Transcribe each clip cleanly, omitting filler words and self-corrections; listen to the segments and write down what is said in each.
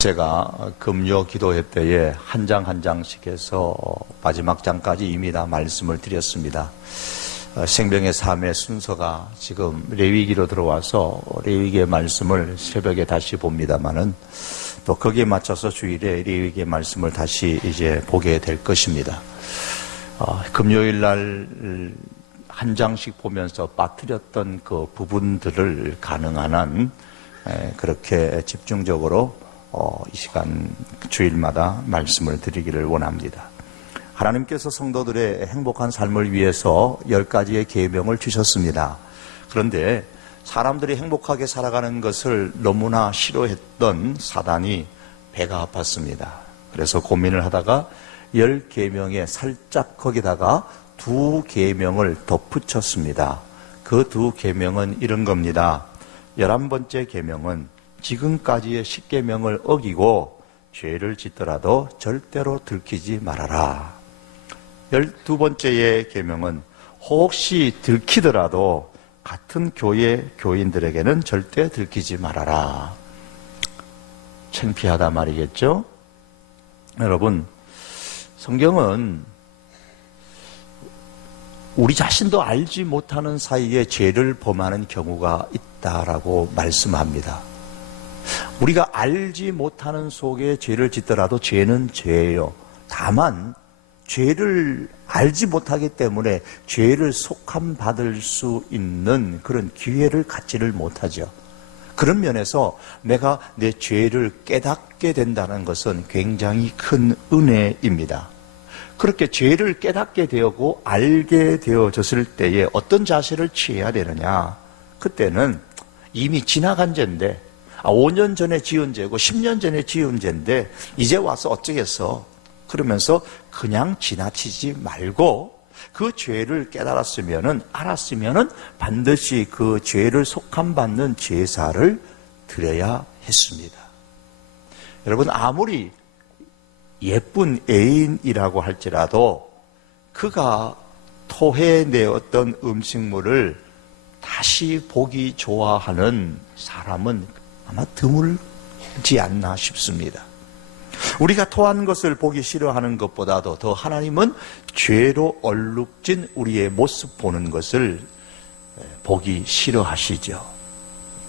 제가 금요 기도회 때에 한 장 한 장씩 해서 마지막 장까지 이미 다 말씀을 드렸습니다. 생명의 삶의 순서가 지금 레위기로 들어와서 레위기의 말씀을 새벽에 다시 봅니다만은 또 거기에 맞춰서 주일에 레위기의 말씀을 다시 이제 보게 될 것입니다. 금요일 날 한 장씩 보면서 빠뜨렸던 그 부분들을 가능한 한 그렇게 집중적으로 이 시간 주일마다 말씀을 드리기를 원합니다. 하나님께서 성도들의 행복한 삶을 위해서 10가지의 계명을 주셨습니다. 그런데 사람들이 행복하게 살아가는 것을 너무나 싫어했던 사단이 배가 아팠습니다. 그래서 고민을 하다가 10계명에 살짝 거기다가 2계명을 덧붙였습니다. 그 2계명은 이런 겁니다. 11번째 계명은 지금까지의 10계명을 어기고 죄를 짓더라도 절대로 들키지 말아라. 12번째의 계명은 혹시 들키더라도 같은 교회 교인들에게는 절대 들키지 말아라. 창피하다 말이겠죠? 여러분, 성경은 우리 자신도 알지 못하는 사이에 죄를 범하는 경우가 있다라고 말씀합니다. 우리가 알지 못하는 속에 죄를 짓더라도 죄는 죄예요. 다만 죄를 알지 못하기 때문에 죄를 속함받을 수 있는 그런 기회를 갖지를 못하죠. 그런 면에서 내가 내 죄를 깨닫게 된다는 것은 굉장히 큰 은혜입니다. 그렇게 죄를 깨닫게 되었고 알게 되어졌을 때에 어떤 자세를 취해야 되느냐? 그때는 이미 지나간 죄인데 5년 전에 지은 죄고 10년 전에 지은 죄인데 이제 와서 어쩌겠어? 그러면서 그냥 지나치지 말고 그 죄를 알았으면은 반드시 그 죄를 속함받는 제사를 드려야 했습니다. 여러분, 아무리 예쁜 애인이라고 할지라도 그가 토해내었던 음식물을 다시 보기 좋아하는 사람은 아마 드물지 않나 싶습니다. 우리가 토한 것을 보기 싫어하는 것보다도 더 하나님은 죄로 얼룩진 우리의 모습 보는 것을 보기 싫어하시죠.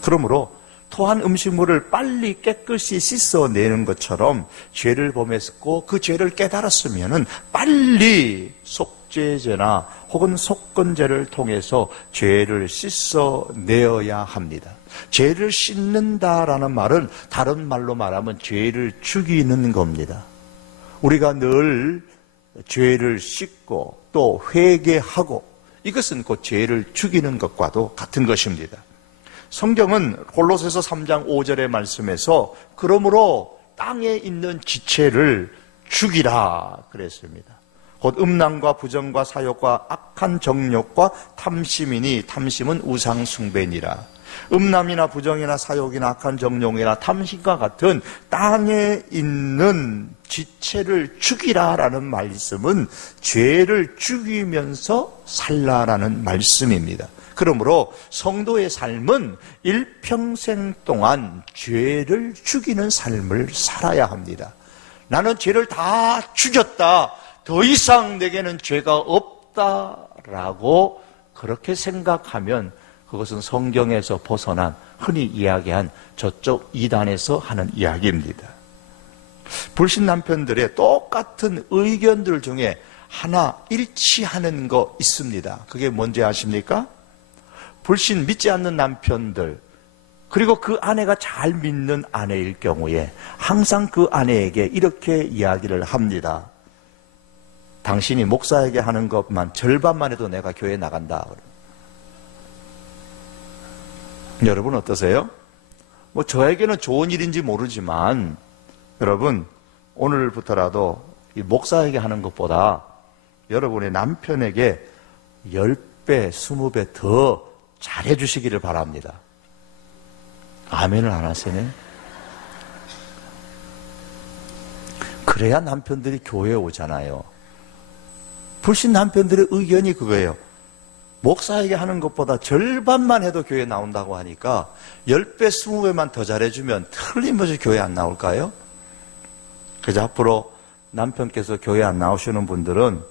그러므로 토한 음식물을 빨리 깨끗이 씻어내는 것처럼 죄를 범했고 그 죄를 깨달았으면 빨리 속죄제나 혹은 속건제를 통해서 죄를 씻어내어야 합니다. 죄를 씻는다라는 말은 다른 말로 말하면 죄를 죽이는 겁니다. 우리가 늘 죄를 씻고 또 회개하고 이것은 곧 죄를 죽이는 것과도 같은 것입니다. 성경은 골로새서 3장 5절의 말씀에서 그러므로 땅에 있는 지체를 죽이라 그랬습니다. 곧 음란과 부정과 사욕과 악한 정욕과 탐심이니 탐심은 우상 숭배니라. 음란이나 부정이나 사욕이나 악한 정욕이나 탐심과 같은 땅에 있는 지체를 죽이라라는 말씀은 죄를 죽이면서 살라라는 말씀입니다. 그러므로 성도의 삶은 일평생 동안 죄를 죽이는 삶을 살아야 합니다. 나는 죄를 다 죽였다. 더 이상 내게는 죄가 없다라고 그렇게 생각하면 그것은 성경에서 벗어난 흔히 이야기한 저쪽 이단에서 하는 이야기입니다. 불신 남편들의 똑같은 의견들 중에 하나 일치하는 거 있습니다. 그게 뭔지 아십니까? 불신 믿지 않는 남편들 그리고 그 아내가 잘 믿는 아내일 경우에 항상 그 아내에게 이렇게 이야기를 합니다. 당신이 목사에게 하는 것만 절반만 해도 내가 교회 나간다. 여러분 어떠세요? 뭐 저에게는 좋은 일인지 모르지만 여러분 오늘부터라도 이 목사에게 하는 것보다 여러분의 남편에게 10배, 20배 더 잘해 주시기를 바랍니다. 아멘을 안 하시네? 그래야 남편들이 교회에 오잖아요. 불신 남편들의 의견이 그거예요. 목사에게 하는 것보다 절반만 해도 교회 나온다고 하니까 10배, 20배만 더 잘해주면 틀림없이 교회 안 나올까요? 그래서 앞으로 남편께서 교회 안 나오시는 분들은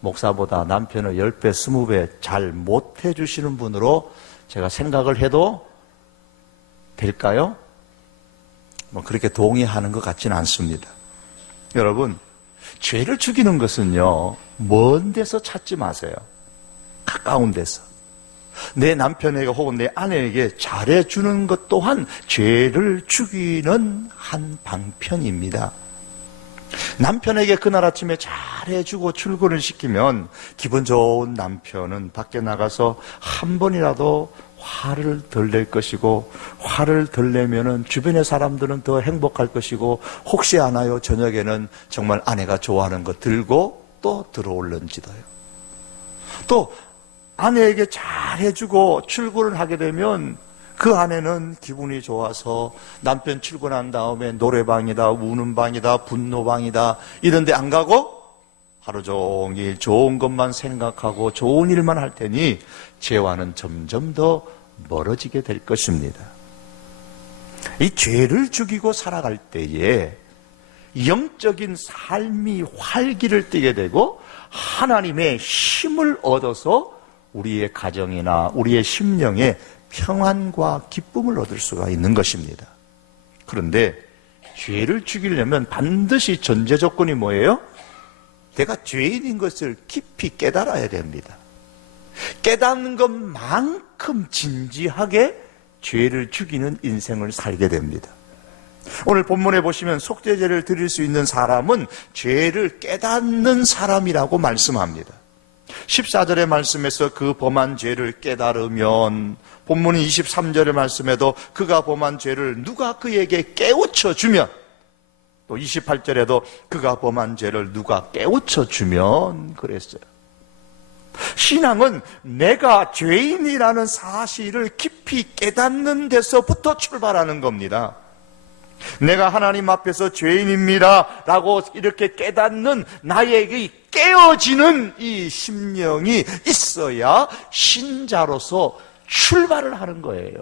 목사보다 남편을 10배, 20배 잘 못해주시는 분으로 제가 생각을 해도 될까요? 그렇게 동의하는 것 같지는 않습니다. 여러분, 죄를 죽이는 것은요, 먼 데서 찾지 마세요. 가까운 데서. 내 남편에게 혹은 내 아내에게 잘해주는 것 또한 죄를 죽이는 한 방편입니다. 남편에게 그날 아침에 잘해주고 출근을 시키면 기분 좋은 남편은 밖에 나가서 한 번이라도 화를 덜 낼 것이고, 화를 덜 내면은 주변의 사람들은 더 행복할 것이고, 혹시 아나요? 저녁에는 정말 아내가 좋아하는 거 들고 또 들어올는지도요. 또 아내에게 잘해주고 출근을 하게 되면 그 아내는 기분이 좋아서 남편 출근한 다음에 노래방이다, 우는 방이다, 분노방이다 이런 데 안 가고 하루 종일 좋은 것만 생각하고 좋은 일만 할 테니 죄와는 점점 더 멀어지게 될 것입니다. 이 죄를 죽이고 살아갈 때에 영적인 삶이 활기를 띠게 되고 하나님의 힘을 얻어서 우리의 가정이나 우리의 심령에 평안과 기쁨을 얻을 수가 있는 것입니다. 그런데 죄를 죽이려면 반드시 전제 조건이 뭐예요? 내가 죄인인 것을 깊이 깨달아야 됩니다. 깨닫는 것만큼 진지하게 죄를 죽이는 인생을 살게 됩니다. 오늘 본문에 보시면 속죄제를 드릴 수 있는 사람은 죄를 깨닫는 사람이라고 말씀합니다. 14절의 말씀에서 그 범한 죄를 깨달으면, 본문 23절의 말씀에도 그가 범한 죄를 누가 그에게 깨우쳐 주면, 또 28절에도 그가 범한 죄를 누가 깨우쳐 주면 그랬어요. 신앙은 내가 죄인이라는 사실을 깊이 깨닫는 데서부터 출발하는 겁니다. 내가 하나님 앞에서 죄인입니다 라고 이렇게 깨닫는 나에게 깨어지는 이 심령이 있어야 신자로서 출발을 하는 거예요.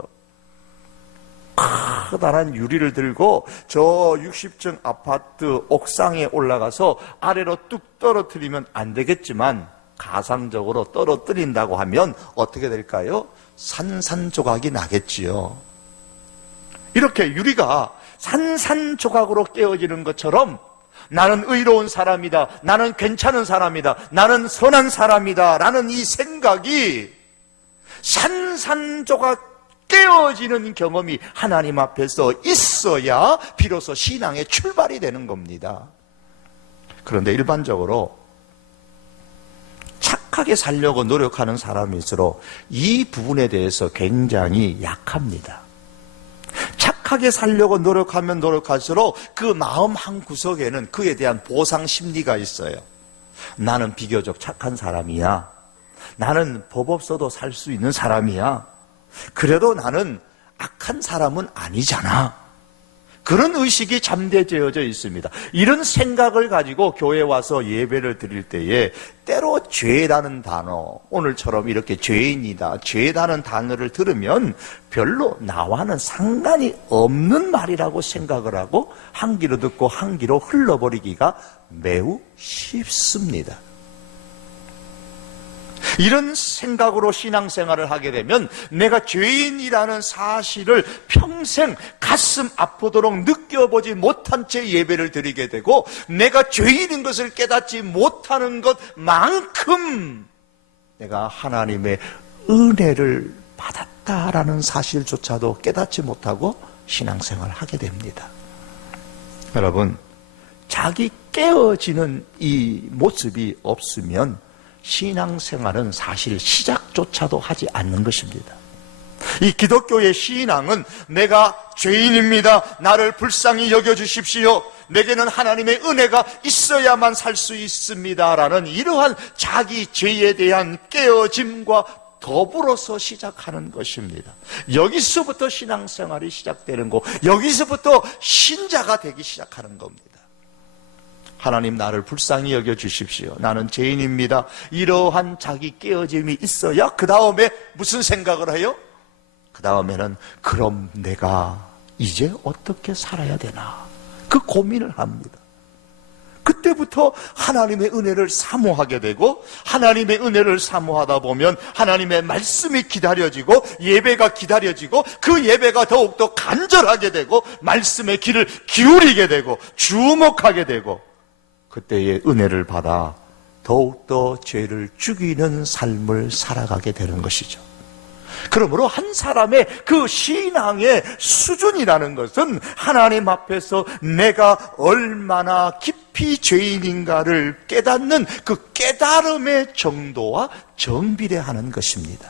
커다란 유리를 들고 저 60층 아파트 옥상에 올라가서 아래로 뚝 떨어뜨리면 안 되겠지만, 가상적으로 떨어뜨린다고 하면 어떻게 될까요? 산산조각이 나겠지요. 이렇게 유리가 산산조각으로 깨어지는 것처럼 나는 의로운 사람이다, 나는 괜찮은 사람이다, 나는 선한 사람이다 라는 이 생각이 산산조각 깨어지는 경험이 하나님 앞에서 있어야 비로소 신앙의 출발이 되는 겁니다. 그런데 일반적으로 착하게 살려고 노력하는 사람일수록 이 부분에 대해서 굉장히 약합니다. 착하게 살려고 노력하면 노력할수록 그 마음 한구석에는 그에 대한 보상 심리가 있어요. 나는 비교적 착한 사람이야. 나는 법 없어도 살 수 있는 사람이야. 그래도 나는 악한 사람은 아니잖아. 그런 의식이 잠재되어져 있습니다. 이런 생각을 가지고 교회에 와서 예배를 드릴 때에 때로 죄라는 단어, 오늘처럼 이렇게 죄인이다, 죄라는 단어를 들으면 별로 나와는 상관이 없는 말이라고 생각을 하고 한 귀로 듣고 한 귀로 흘러버리기가 매우 쉽습니다. 이런 생각으로 신앙생활을 하게 되면 내가 죄인이라는 사실을 평생 가슴 아프도록 느껴보지 못한 채 예배를 드리게 되고, 내가 죄인인 것을 깨닫지 못하는 것만큼 내가 하나님의 은혜를 받았다라는 사실조차도 깨닫지 못하고 신앙생활을 하게 됩니다. 여러분, 자기 깨어지는 이 모습이 없으면 신앙생활은 사실 시작조차도 하지 않는 것입니다. 이 기독교의 신앙은 내가 죄인입니다, 나를 불쌍히 여겨주십시오, 내게는 하나님의 은혜가 있어야만 살 수 있습니다 라는 이러한 자기 죄에 대한 깨어짐과 더불어서 시작하는 것입니다. 여기서부터 신앙생활이 시작되는 거, 여기서부터 신자가 되기 시작하는 겁니다. 하나님 나를 불쌍히 여겨주십시오. 나는 죄인입니다. 이러한 자기 깨어짐이 있어야 그 다음에 무슨 생각을 해요? 그 다음에는 그럼 내가 이제 어떻게 살아야 되나? 그 고민을 합니다. 그때부터 하나님의 은혜를 사모하게 되고, 하나님의 은혜를 사모하다 보면 하나님의 말씀이 기다려지고 예배가 기다려지고, 그 예배가 더욱더 간절하게 되고 말씀의 귀를 기울이게 되고 주목하게 되고, 그때의 은혜를 받아 더욱더 죄를 죽이는 삶을 살아가게 되는 것이죠. 그러므로 한 사람의 그 신앙의 수준이라는 것은 하나님 앞에서 내가 얼마나 깊이 죄인인가를 깨닫는 그 깨달음의 정도와 정비례하는 것입니다.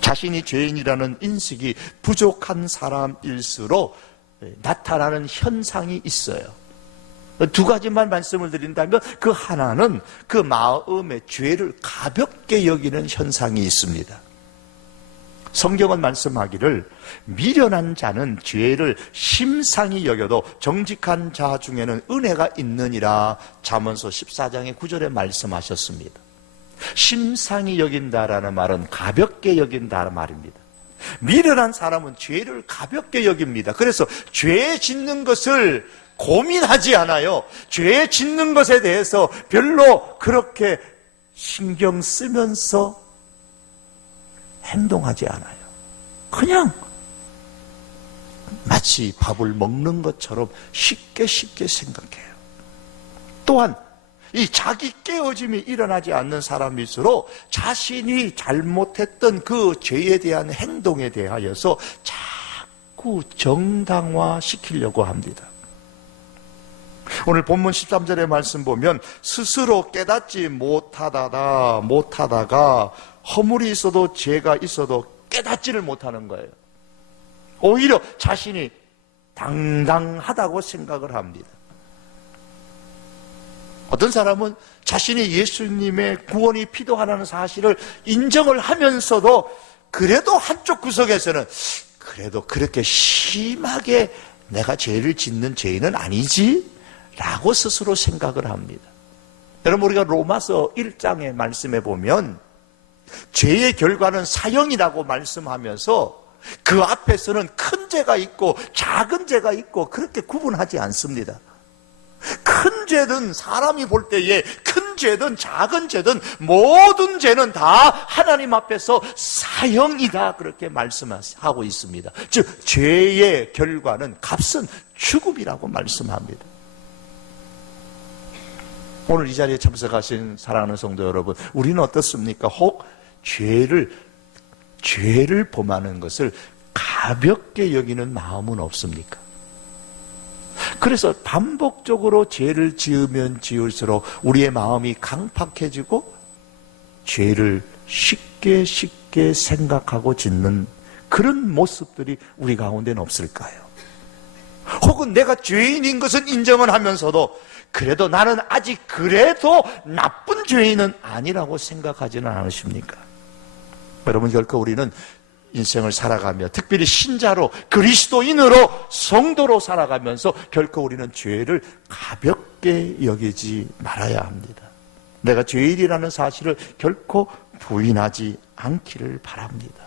자신이 죄인이라는 인식이 부족한 사람일수록 나타나는 현상이 있어요. 두 가지만 말씀을 드린다면, 그 하나는 그 마음의 죄를 가볍게 여기는 현상이 있습니다. 성경은 말씀하기를 미련한 자는 죄를 심상히 여겨도 정직한 자 중에는 은혜가 있느니라, 잠언서 14장의 9절에 말씀하셨습니다. 심상히 여긴다라는 말은 가볍게 여긴다는 말입니다. 미련한 사람은 죄를 가볍게 여깁니다. 그래서 죄 짓는 것을 고민하지 않아요. 죄 짓는 것에 대해서 별로 그렇게 신경 쓰면서 행동하지 않아요. 그냥 마치 밥을 먹는 것처럼 쉽게 생각해요. 또한 이 자기 깨어짐이 일어나지 않는 사람일수록 자신이 잘못했던 그 죄에 대한 행동에 대하여서 자꾸 정당화시키려고 합니다. 오늘 본문 13절의 말씀 보면 스스로 깨닫지 못하다가 허물이 있어도 죄가 있어도 깨닫지를 못하는 거예요. 오히려 자신이 당당하다고 생각을 합니다. 어떤 사람은 자신이 예수님의 구원이 필요하다는 사실을 인정을 하면서도 그래도 한쪽 구석에서는 그래도 그렇게 심하게 내가 죄를 짓는 죄인은 아니지? 라고 스스로 생각을 합니다. 여러분, 우리가 로마서 1장의 말씀에 보면 죄의 결과는 사형이라고 말씀하면서 그 앞에서는 큰 죄가 있고 작은 죄가 있고 그렇게 구분하지 않습니다. 큰 죄든 사람이 볼 때에 큰 죄든 작은 죄든 모든 죄는 다 하나님 앞에서 사형이다, 그렇게 말씀하고 있습니다. 즉 죄의 결과는, 값은 죽음이라고 말씀합니다. 오늘 이 자리에 참석하신 사랑하는 성도 여러분, 우리는 어떻습니까? 혹 죄를 범하는 것을 가볍게 여기는 마음은 없습니까? 그래서 반복적으로 죄를 지으면 지을수록 우리의 마음이 강팍해지고 죄를 쉽게 생각하고 짓는 그런 모습들이 우리 가운데는 없을까요? 혹은 내가 죄인인 것은 인정을 하면서도 그래도 나는 아직 그래도 나쁜 죄인은 아니라고 생각하지는 않으십니까? 여러분, 결코 우리는 인생을 살아가며, 특별히 신자로, 그리스도인으로, 성도로 살아가면서 결코 우리는 죄를 가볍게 여기지 말아야 합니다. 내가 죄인이라는 사실을 결코 부인하지 않기를 바랍니다.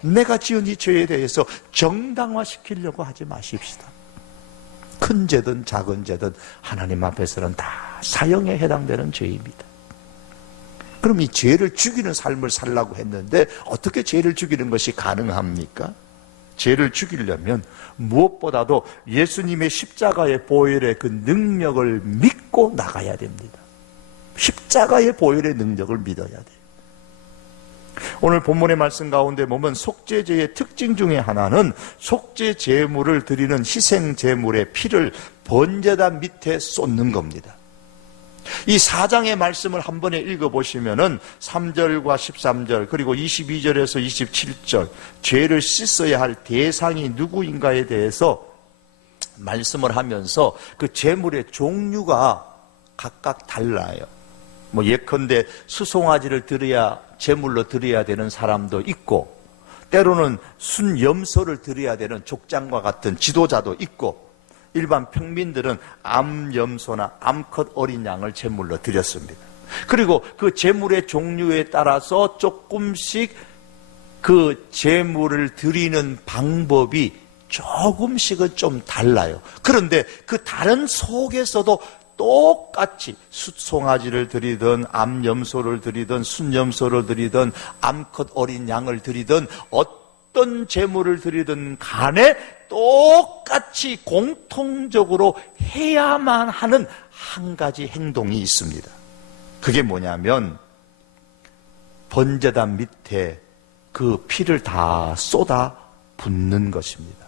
내가 지은 이 죄에 대해서 정당화시키려고 하지 마십시다. 큰 죄든 작은 죄든 하나님 앞에서는 다 사형에 해당되는 죄입니다. 그럼 이 죄를 죽이는 삶을 살라고 했는데 어떻게 죄를 죽이는 것이 가능합니까? 죄를 죽이려면 무엇보다도 예수님의 십자가의 보혈의 그 능력을 믿고 나가야 됩니다. 십자가의 보혈의 능력을 믿어야 돼요. 오늘 본문의 말씀 가운데 보면 속죄제의 특징 중에 하나는 속죄 제물을 드리는 희생 제물의 피를 번제단 밑에 쏟는 겁니다. 이 4장의 말씀을 한 번에 읽어보시면은 3절과 13절 그리고 22절에서 27절 죄를 씻어야 할 대상이 누구인가에 대해서 말씀을 하면서 그 제물의 종류가 각각 달라요. 예컨대 수송아지를 드려야 제물로 드려야 되는 사람도 있고, 때로는 순염소를 드려야 되는 족장과 같은 지도자도 있고, 일반 평민들은 암염소나 암컷 어린 양을 제물로 드렸습니다. 그리고 그 제물의 종류에 따라서 조금씩 그 제물을 드리는 방법이 조금씩은 좀 달라요. 그런데 그 다른 속에서도 똑같이 숫송아지를 드리든 암염소를 드리든 순염소를 드리든 암컷 어린 양을 드리든 어떤 제물을 드리든 간에 똑같이 공통적으로 해야만 하는 한 가지 행동이 있습니다. 그게 뭐냐면 번제단 밑에 그 피를 다 쏟아 붓는 것입니다.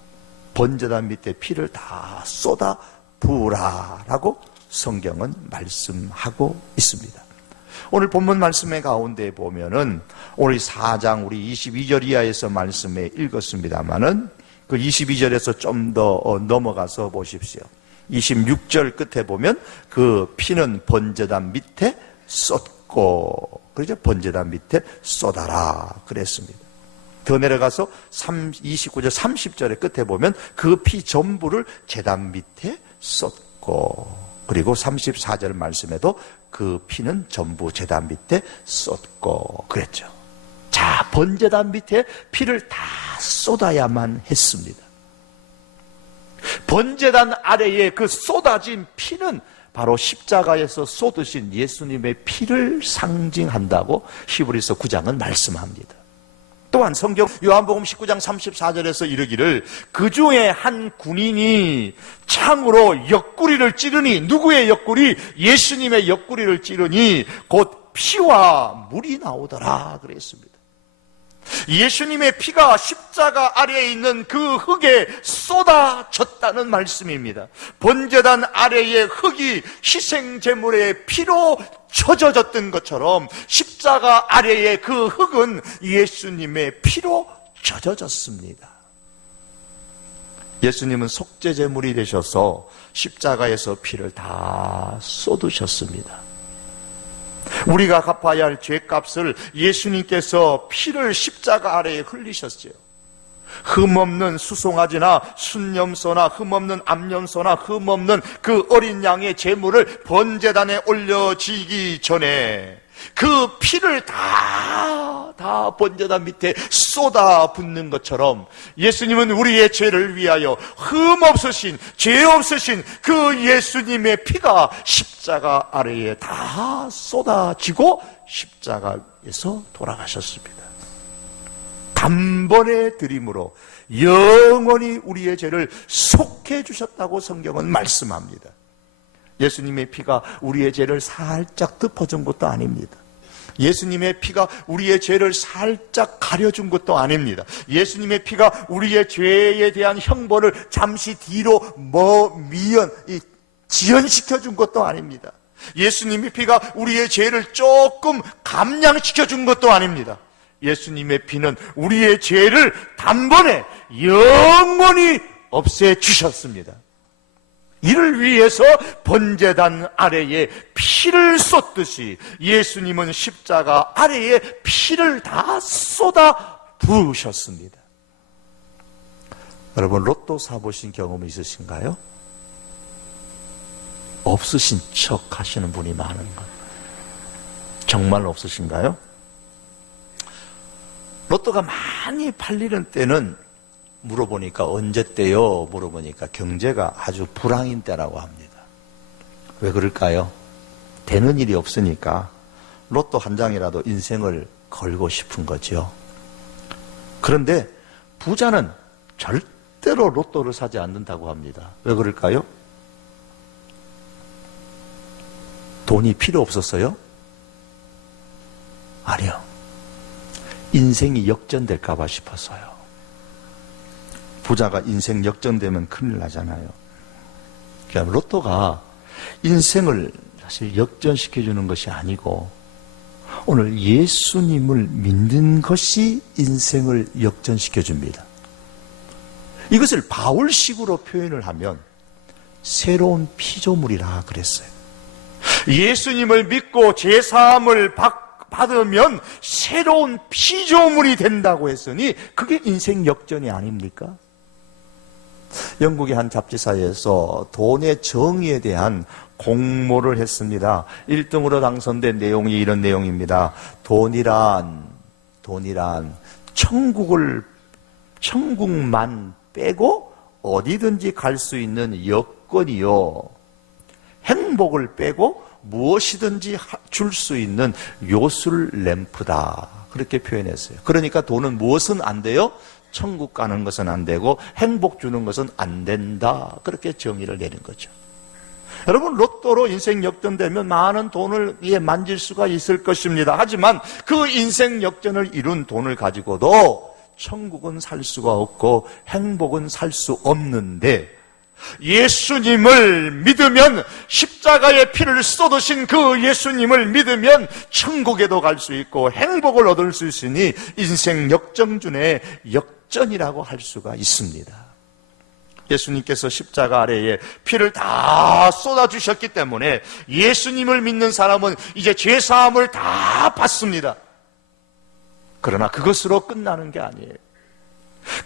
번제단 밑에 피를 다 쏟아 부으라라고 성경은 말씀하고 있습니다. 오늘 본문 말씀의 가운데 보면은 오늘 4장 우리 22절 이하에서 말씀에 읽었습니다만은 그 22절에서 좀 더 넘어가서 보십시오. 26절 끝에 보면 그 피는 번제단 밑에 쏟고, 그렇죠? 번제단 밑에 쏟아라 그랬습니다. 더 내려가서 29절 30절의 끝에 보면 그 피 전부를 제단 밑에 쏟고, 그리고 34절 말씀에도 그 피는 전부 제단 밑에 쏟고 그랬죠. 자, 번제단 밑에 피를 다 쏟아야만 했습니다. 번제단 아래에 그 쏟아진 피는 바로 십자가에서 쏟으신 예수님의 피를 상징한다고 히브리서 9장은 말씀합니다. 또한 성경 요한복음 19장 34절에서 이르기를 그 중에 한 군인이 창으로 옆구리를 찌르니, 누구의 옆구리? 예수님의 옆구리를 찌르니 곧 피와 물이 나오더라 그랬습니다. 예수님의 피가 십자가 아래에 있는 그 흙에 쏟아졌다는 말씀입니다. 번제단 아래의 흙이 희생제물의 피로 젖어졌던 것처럼 십자가 아래의 그 흙은 예수님의 피로 젖어졌습니다. 예수님은 속죄제물이 되셔서 십자가에서 피를 다 쏟으셨습니다. 우리가 갚아야 할 죄값을 예수님께서 피를 십자가 아래에 흘리셨어요. 흠없는 수송아지나 순염소나 흠없는 암염소나 흠없는 그 어린 양의 제물을 번제단에 올려지기 전에 그 피를 다 번제단 밑에 쏟아 붓는 것처럼 예수님은 우리의 죄를 위하여 흠 없으신, 죄 없으신 그 예수님의 피가 십자가 아래에 다 쏟아지고 십자가에서 돌아가셨습니다. 단번에 드림으로 영원히 우리의 죄를 속해 주셨다고 성경은 말씀합니다. 예수님의 피가 우리의 죄를 살짝 덮어준 것도 아닙니다. 예수님의 피가 우리의 죄를 살짝 가려준 것도 아닙니다. 예수님의 피가 우리의 죄에 대한 형벌을 잠시 뒤로 지연시켜준 것도 아닙니다. 예수님의 피가 우리의 죄를 조금 감량시켜준 것도 아닙니다. 예수님의 피는 우리의 죄를 단번에 영원히 없애주셨습니다. 이를 위해서 번제단 아래에 피를 쏟듯이 예수님은 십자가 아래에 피를 다 쏟아 부으셨습니다. 여러분, 로또 사보신 경험 있으신가요? 없으신 척 하시는 분이 많은 것. 정말 없으신가요? 로또가 많이 팔리는 때는 물어보니까 언제 때요? 물어보니까 경제가 아주 불황인 때라고 합니다. 왜 그럴까요? 되는 일이 없으니까 로또 한 장이라도 인생을 걸고 싶은 거죠. 그런데 부자는 절대로 로또를 사지 않는다고 합니다. 왜 그럴까요? 돈이 필요 없었어요? 아니요. 인생이 역전될까 봐 싶었어요. 부자가 인생 역전되면 큰일 나잖아요. 그러니까 로또가 인생을 사실 역전시켜주는 것이 아니고 오늘 예수님을 믿는 것이 인생을 역전시켜줍니다. 이것을 바울식으로 표현을 하면 새로운 피조물이라 그랬어요. 예수님을 믿고 제사함을 받으면 새로운 피조물이 된다고 했으니 그게 인생 역전이 아닙니까? 영국의 한 잡지사에서 돈의 정의에 대한 공모를 했습니다. 1등으로 당선된 내용이 이런 내용입니다. 돈이란 천국만 빼고 어디든지 갈 수 있는 여건이요, 행복을 빼고 무엇이든지 줄 수 있는 요술 램프다, 그렇게 표현했어요. 그러니까 돈은 무엇은 안 돼요? 천국 가는 것은 안 되고 행복 주는 것은 안 된다, 그렇게 정의를 내린 거죠. 여러분, 로또로 인생 역전되면 많은 돈을 만질 수가 있을 것입니다. 하지만 그 인생 역전을 이룬 돈을 가지고도 천국은 살 수가 없고 행복은 살 수 없는데, 예수님을 믿으면, 십자가의 피를 쏟으신 그 예수님을 믿으면 천국에도 갈 수 있고 행복을 얻을 수 있으니 인생 역전 중에 역전이라고 할 수가 있습니다. 예수님께서 십자가 아래에 피를 다 쏟아주셨기 때문에 예수님을 믿는 사람은 이제 죄사함을 다 받습니다. 그러나 그것으로 끝나는 게 아니에요.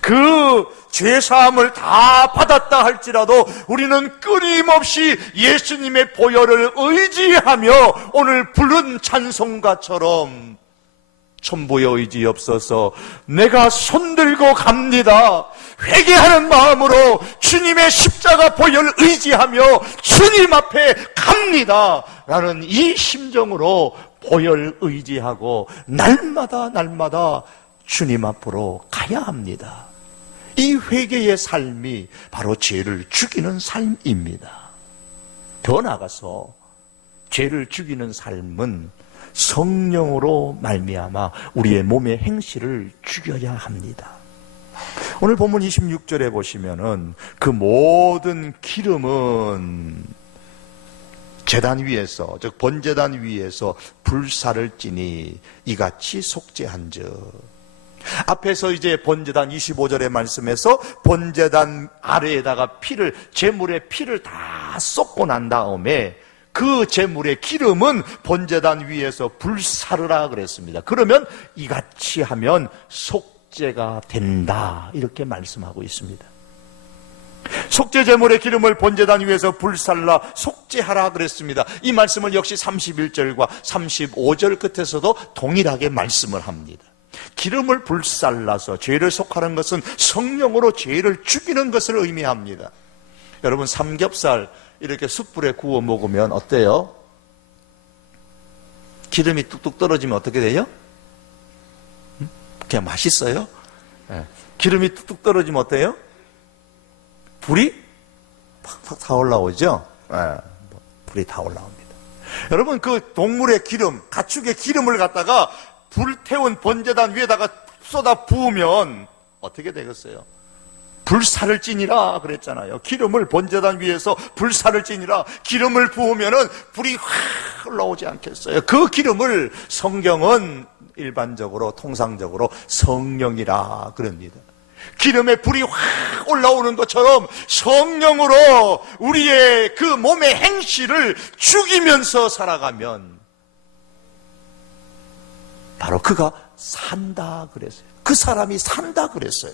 그 죄사함을 다 받았다 할지라도 우리는 끊임없이 예수님의 보혈을 의지하며 오늘 부른 찬송가처럼 천부의 의지 없어서 내가 손들고 갑니다, 회개하는 마음으로 주님의 십자가 보혈을 의지하며 주님 앞에 갑니다 라는 이 심정으로 보혈 의지하고 날마다 주님 앞으로 가야 합니다. 이 회개의 삶이 바로 죄를 죽이는 삶입니다. 더 나아가서 죄를 죽이는 삶은 성령으로 말미암아 우리의 몸의 행실을 죽여야 합니다. 오늘 본문 26절에 보시면은 그 모든 기름은 제단 위에서, 즉 번제단 위에서 불사를 찌니 이같이 속죄한즉. 앞에서 이제 번제단 25절의 말씀에서 번제단 아래에다가 제물의 피를 다 쏟고 난 다음에 그 제물의 기름은 번제단 위에서 불사르라 그랬습니다. 그러면 이같이 하면 속죄가 된다, 이렇게 말씀하고 있습니다. 속죄 제물의 기름을 번제단 위에서 불살라 속죄하라 그랬습니다. 이 말씀을 역시 31절과 35절 끝에서도 동일하게 말씀을 합니다. 기름을 불살라서 죄를 속하는 것은 성령으로 죄를 죽이는 것을 의미합니다. 여러분, 삼겹살 이렇게 숯불에 구워 먹으면 어때요? 기름이 뚝뚝 떨어지면 어떻게 돼요? 그냥 맛있어요? 네. 기름이 뚝뚝 떨어지면 어때요? 불이 팍팍 다 올라오죠? 네. 불이 다 올라옵니다. 여러분, 그 동물의 기름, 가축의 기름을 갖다가 불태운 번제단 위에다가 쏟아 부으면 어떻게 되겠어요? 불사를 찌니라 그랬잖아요. 기름을 번제단 위에서 불사를 찌니라. 기름을 부으면은 불이 확 올라오지 않겠어요? 그 기름을 성경은 일반적으로 통상적으로 성령이라 그럽니다. 기름에 불이 확 올라오는 것처럼 성령으로 우리의 그 몸의 행실을 죽이면서 살아가면 바로 그가 산다 그랬어요. 그 사람이 산다 그랬어요.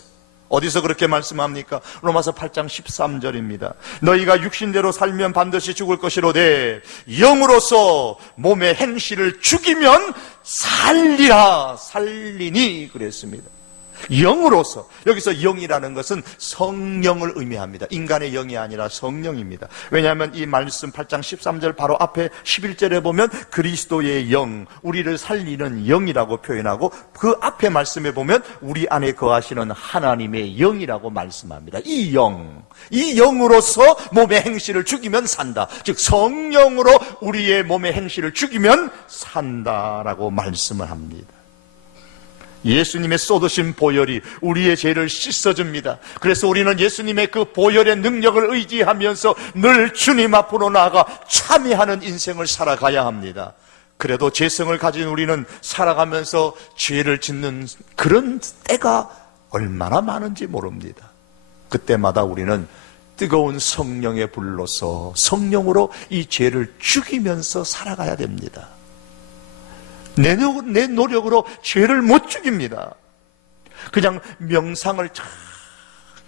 어디서 그렇게 말씀합니까? 로마서 8장 13절입니다. 너희가 육신대로 살면 반드시 죽을 것이로되 영으로서 몸의 행실을 죽이면 살리니 그랬습니다. 영으로서, 여기서 영이라는 것은 성령을 의미합니다. 인간의 영이 아니라 성령입니다. 왜냐하면 이 말씀 8장 13절 바로 앞에 11절에 보면 그리스도의 영, 우리를 살리는 영이라고 표현하고 그 앞에 말씀에 보면 우리 안에 거하시는 하나님의 영이라고 말씀합니다. 이 영으로서 몸의 행실을 죽이면 산다. 즉 성령으로 우리의 몸의 행실을 죽이면 산다라고 말씀을 합니다. 예수님의 쏟으신 보혈이 우리의 죄를 씻어줍니다. 그래서 우리는 예수님의 그 보혈의 능력을 의지하면서 늘 주님 앞으로 나아가 참여하는 인생을 살아가야 합니다. 그래도 죄성을 가진 우리는 살아가면서 죄를 짓는 그런 때가 얼마나 많은지 모릅니다. 그때마다 우리는 뜨거운 성령의 불로서 성령으로 이 죄를 죽이면서 살아가야 됩니다. 내 노력으로 죄를 못 죽입니다. 그냥 명상을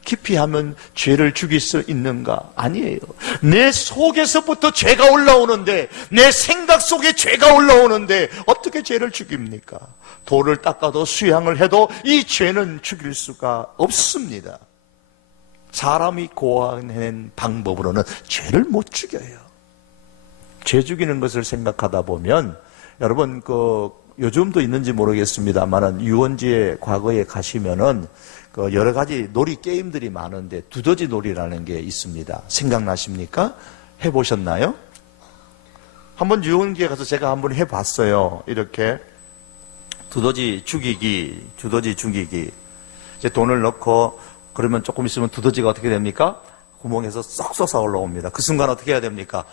깊이 하면 죄를 죽일 수 있는가? 아니에요. 내 속에서부터 죄가 올라오는데, 내 생각 속에 죄가 올라오는데 어떻게 죄를 죽입니까? 돌을 닦아도 수양을 해도 이 죄는 죽일 수가 없습니다. 사람이 고안해낸 방법으로는 죄를 못 죽여요. 죄 죽이는 것을 생각하다 보면 여러분 요즘도 있는지 모르겠습니다만은 유원지에 과거에 가시면은 여러 가지 놀이 게임들이 많은데 두더지 놀이라는 게 있습니다. 생각나십니까? 해보셨나요? 한번 유원지에 가서 제가 한번 해봤어요. 이렇게 두더지 죽이기. 이제 돈을 넣고 그러면 조금 있으면 두더지가 어떻게 됩니까? 구멍에서 쏙 솟아 올라옵니다. 그 순간 어떻게 해야 됩니까?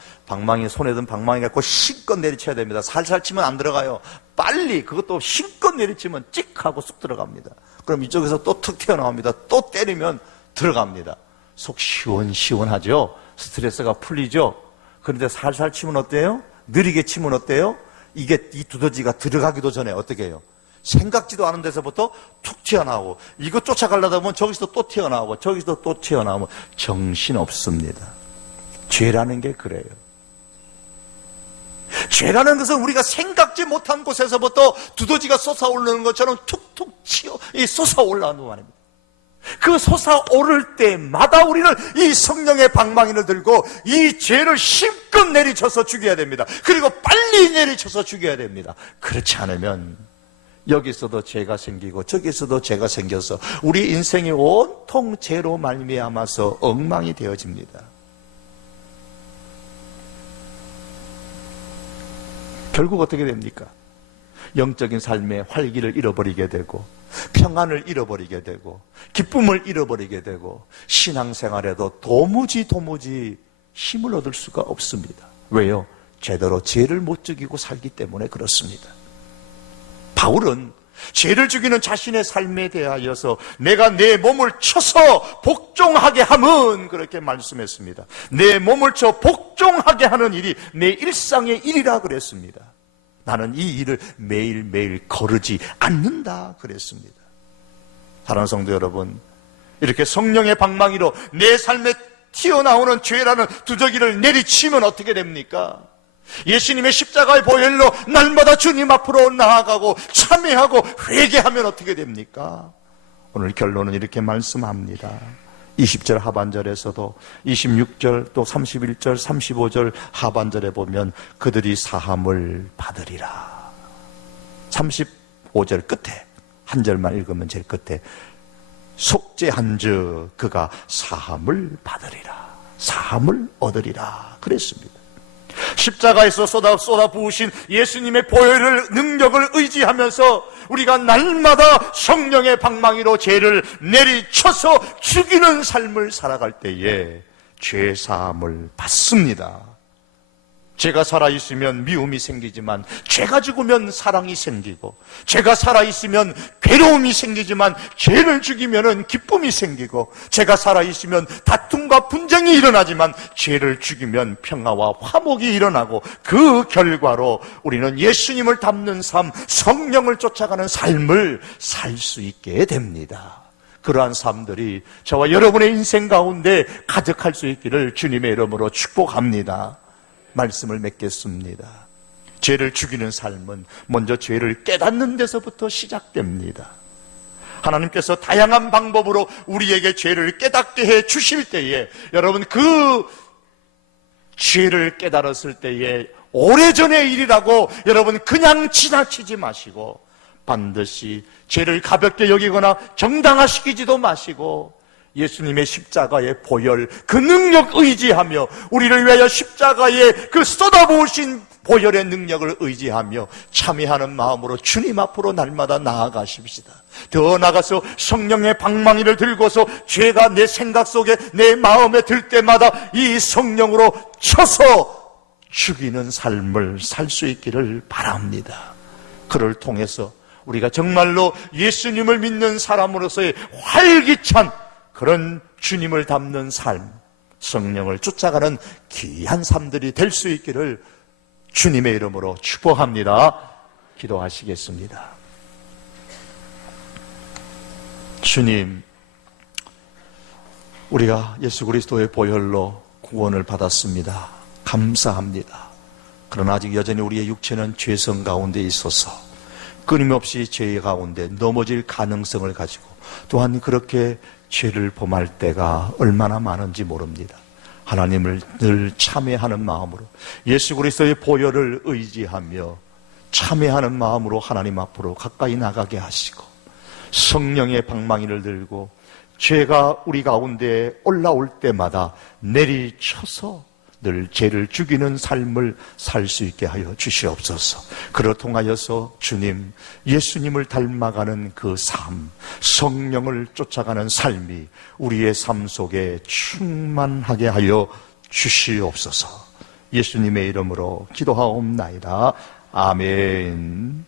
손에 든 방망이 갖고 힘껏 내리쳐야 됩니다. 살살 치면 안 들어가요. 빨리 그것도 힘껏 내리치면 찍 하고 쑥 들어갑니다. 그럼 이쪽에서 또 툭 튀어나옵니다. 또 때리면 들어갑니다. 속 시원하죠? 스트레스가 풀리죠? 그런데 살살 치면 어때요? 느리게 치면 어때요? 이 두더지가 들어가기도 전에 어떻게 해요? 생각지도 않은 데서부터 툭 튀어나오고, 이거 쫓아가려다 보면 저기서 또 튀어나오고, 저기서 또 튀어나오면 정신없습니다. 죄라는 게 그래요. 죄라는 것은 우리가 생각지 못한 곳에서부터 두더지가 솟아오르는 것처럼 툭툭 솟아올라오는 말입니다. 그 솟아오를 때마다 우리는 이 성령의 방망이를 들고 이 죄를 힘껏 내리쳐서 죽여야 됩니다. 그리고 빨리 내리쳐서 죽여야 됩니다. 그렇지 않으면 여기서도 죄가 생기고 저기서도 죄가 생겨서 우리 인생이 온통 죄로 말미암아서 엉망이 되어집니다. 결국 어떻게 됩니까? 영적인 삶의 활기를 잃어버리게 되고, 평안을 잃어버리게 되고, 기쁨을 잃어버리게 되고, 신앙생활에도 도무지 힘을 얻을 수가 없습니다. 왜요? 제대로 죄를 못 죽이고 살기 때문에 그렇습니다. 바울은 죄를 죽이는 자신의 삶에 대하여서 내가 내 몸을 쳐서 복종하게 함은 그렇게 말씀했습니다. 내 몸을 쳐 복종하게 하는 일이 내 일상의 일이라 그랬습니다. 나는 이 일을 매일매일 거르지 않는다 그랬습니다. 사랑하는 성도 여러분, 이렇게 성령의 방망이로 내 삶에 튀어나오는 죄라는 두더지를 내리치면 어떻게 됩니까? 예수님의 십자가의 보혈로 날마다 주님 앞으로 나아가고 참회하고 회개하면 어떻게 됩니까? 오늘 결론은 이렇게 말씀합니다. 20절 하반절에서도 26절 또 31절 35절 하반절에 보면 그들이 사함을 받으리라. 35절 끝에 한 절만 읽으면 제일 끝에 속죄한즉 그가 사함을 받으리라, 사함을 얻으리라 그랬습니다. 십자가에서 쏟아 부으신 예수님의 보혈을 능력을 의지하면서 우리가 날마다 성령의 방망이로 죄를 내리쳐서 죽이는 삶을 살아갈 때에 죄 사함을 받습니다. 죄가 살아있으면 미움이 생기지만 죄가 죽으면 사랑이 생기고, 죄가 살아있으면 괴로움이 생기지만 죄를 죽이면 기쁨이 생기고, 죄가 살아있으면 다툼과 분쟁이 일어나지만 죄를 죽이면 평화와 화목이 일어나고, 그 결과로 우리는 예수님을 닮는 삶, 성령을 쫓아가는 삶을 살 수 있게 됩니다. 그러한 삶들이 저와 여러분의 인생 가운데 가득할 수 있기를 주님의 이름으로 축복합니다. 말씀을 맺겠습니다. 죄를 죽이는 삶은 먼저 죄를 깨닫는 데서부터 시작됩니다. 하나님께서 다양한 방법으로 우리에게 죄를 깨닫게 해 주실 때에, 여러분 그 죄를 깨달았을 때에 오래전의 일이라고 여러분 그냥 지나치지 마시고, 반드시 죄를 가볍게 여기거나 정당화시키지도 마시고, 예수님의 십자가의 보혈, 그 능력 의지하며, 우리를 위하여 십자가에 그 쏟아부으신 보혈의 능력을 의지하며 참여하는 마음으로 주님 앞으로 날마다 나아가십시다. 더 나아가서 성령의 방망이를 들고서 죄가 내 생각 속에, 내 마음에 들 때마다 이 성령으로 쳐서 죽이는 삶을 살 수 있기를 바랍니다. 그를 통해서 우리가 정말로 예수님을 믿는 사람으로서의 활기찬 그런 주님을 닮는 삶, 성령을 쫓아가는 귀한 삶들이 될 수 있기를 주님의 이름으로 축복합니다. 기도하시겠습니다. 주님, 우리가 예수 그리스도의 보혈로 구원을 받았습니다. 감사합니다. 그러나 아직 여전히 우리의 육체는 죄성 가운데 있어서 끊임없이 죄 가운데 넘어질 가능성을 가지고 또한 그렇게 죄를 범할 때가 얼마나 많은지 모릅니다. 하나님을 늘 참회하는 마음으로 예수 그리스도의 보혈을 의지하며 참회하는 마음으로 하나님 앞으로 가까이 나가게 하시고 성령의 방망이를 들고 죄가 우리 가운데 올라올 때마다 내리쳐서 늘 죄를 죽이는 삶을 살 수 있게 하여 주시옵소서. 그로 통하여서 주님, 예수님을 닮아가는 그 삶, 성령을 쫓아가는 삶이 우리의 삶 속에 충만하게 하여 주시옵소서. 예수님의 이름으로 기도하옵나이다. 아멘.